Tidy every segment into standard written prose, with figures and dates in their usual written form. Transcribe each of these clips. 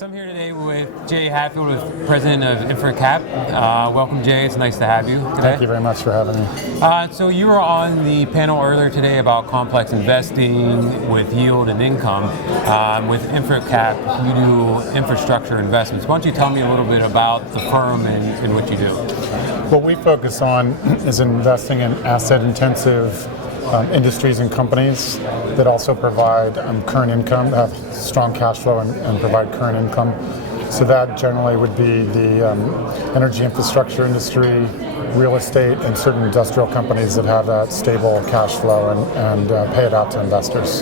So I'm here today with Jay Hatfield, with President of InfraCap. Welcome, Jay. It's nice to have you today. Thank you very much for having me. So you were on the panel earlier today about complex investing with yield and income. With InfraCap, you do infrastructure investments. Why don't you tell me a little bit about the firm and what you do? What we focus on is investing in asset-intensive industries and companies that also provide current income, have strong cash flow and provide current income. So that generally would be the energy infrastructure industry, real estate, and certain industrial companies that have that stable cash flow and pay it out to investors.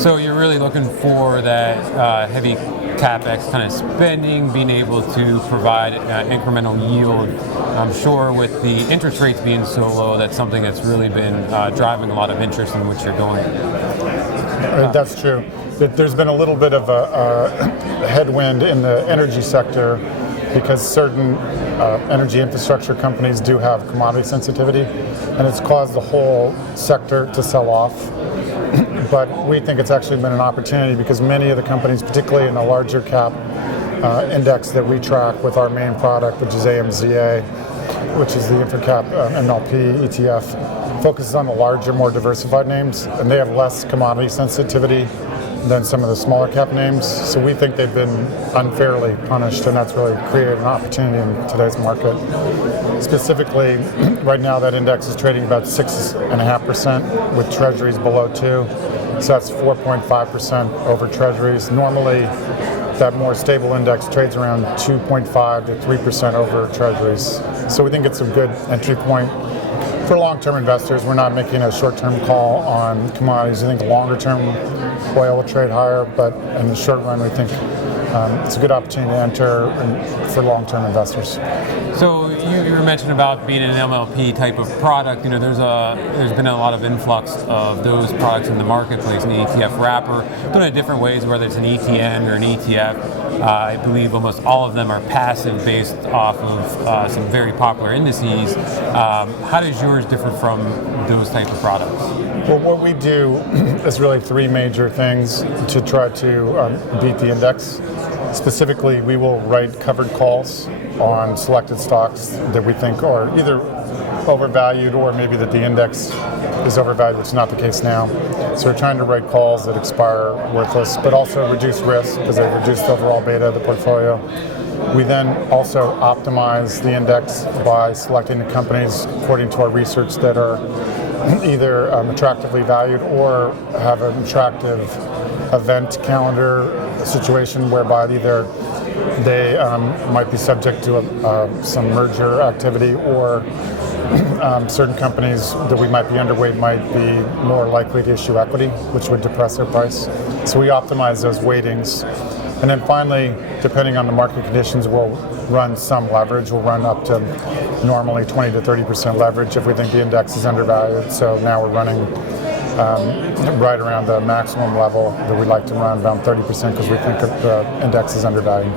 So you're really looking for that heavy CapEx kind of spending, being able to provide incremental yield. I'm sure with the interest rates being so low, that's something that's really been driving a lot of interest in what you're doing. That's true. There's been a little bit of a headwind in the energy sector because certain energy infrastructure companies do have commodity sensitivity, and it's caused the whole sector to sell off. But we think it's actually been an opportunity because many of the companies, particularly in the larger cap index that we track with our main product, which is AMZA, which is the InfraCap MLP ETF, focuses on the larger, more diversified names, and they have less commodity sensitivity than some of the smaller cap names. So we think they've been unfairly punished, and that's really created an opportunity in today's market. Specifically, right now that index is trading about 6.5% with treasuries below 2%. So that's 4.5% over treasuries. Normally, that more stable index trades around 2.5 to 3% over treasuries. So we think it's a good entry point for long-term investors. We're not making a short-term call on commodities. I think the longer-term oil will trade higher, but in the short run, we think it's a good opportunity to enter for long-term investors. So you were mentioning about being an MLP type of product. You know, there's been a lot of influx of those products in the marketplace, an ETF wrapper, done in different ways, whether it's an ETN or an ETF. I believe almost all of them are passive, based off of some very popular indices. How does yours differ from those types of products? Well, what we do is really three major things to try to beat the index. Specifically, we will write covered calls on selected stocks that we think are either overvalued or maybe that the index is overvalued, which is not the case now. So we're trying to write calls that expire worthless, but also reduce risk because they reduce the overall beta of the portfolio. We then also optimize the index by selecting the companies according to our research that are either attractively valued or have an attractive event calendar situation whereby either they might be subject to some merger activity, or certain companies that we might be underweight might be more likely to issue equity, which would depress their price. So we optimize those weightings. And then finally, depending on the market conditions, we'll run some leverage. We'll run up to normally 20 to 30% leverage if we think the index is undervalued. So now we're running right around the maximum level that we'd like to run, around 30%, because we think that the index is undervalued.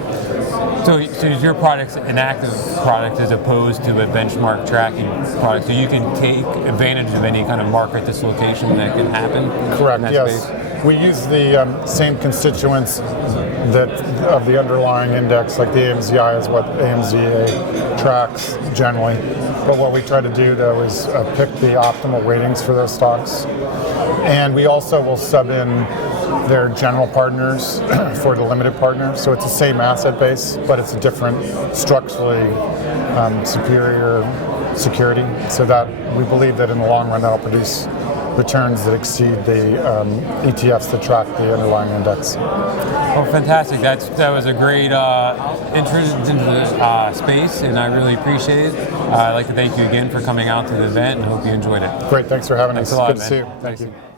So is your product an active product as opposed to a benchmark tracking product? So you can take advantage of any kind of market dislocation that can happen? Correct, yes. Space? We use the same constituents of the underlying index, like the AMZI is what AMZA tracks generally. But what we try to do, though, is pick the optimal weightings for those stocks. And we also will sub in their general partners for the limited partner. So it's the same asset base, but it's a different, structurally superior security. So that we believe that in the long run, that'll produce returns that exceed the ETFs that track the underlying index. Well, fantastic. That was a great entrance into the space, and I really appreciate it. I'd like to thank you again for coming out to the event, and hope you enjoyed it. Great. Thanks for having us. Thanks a lot, Good man. to see you. Thank you.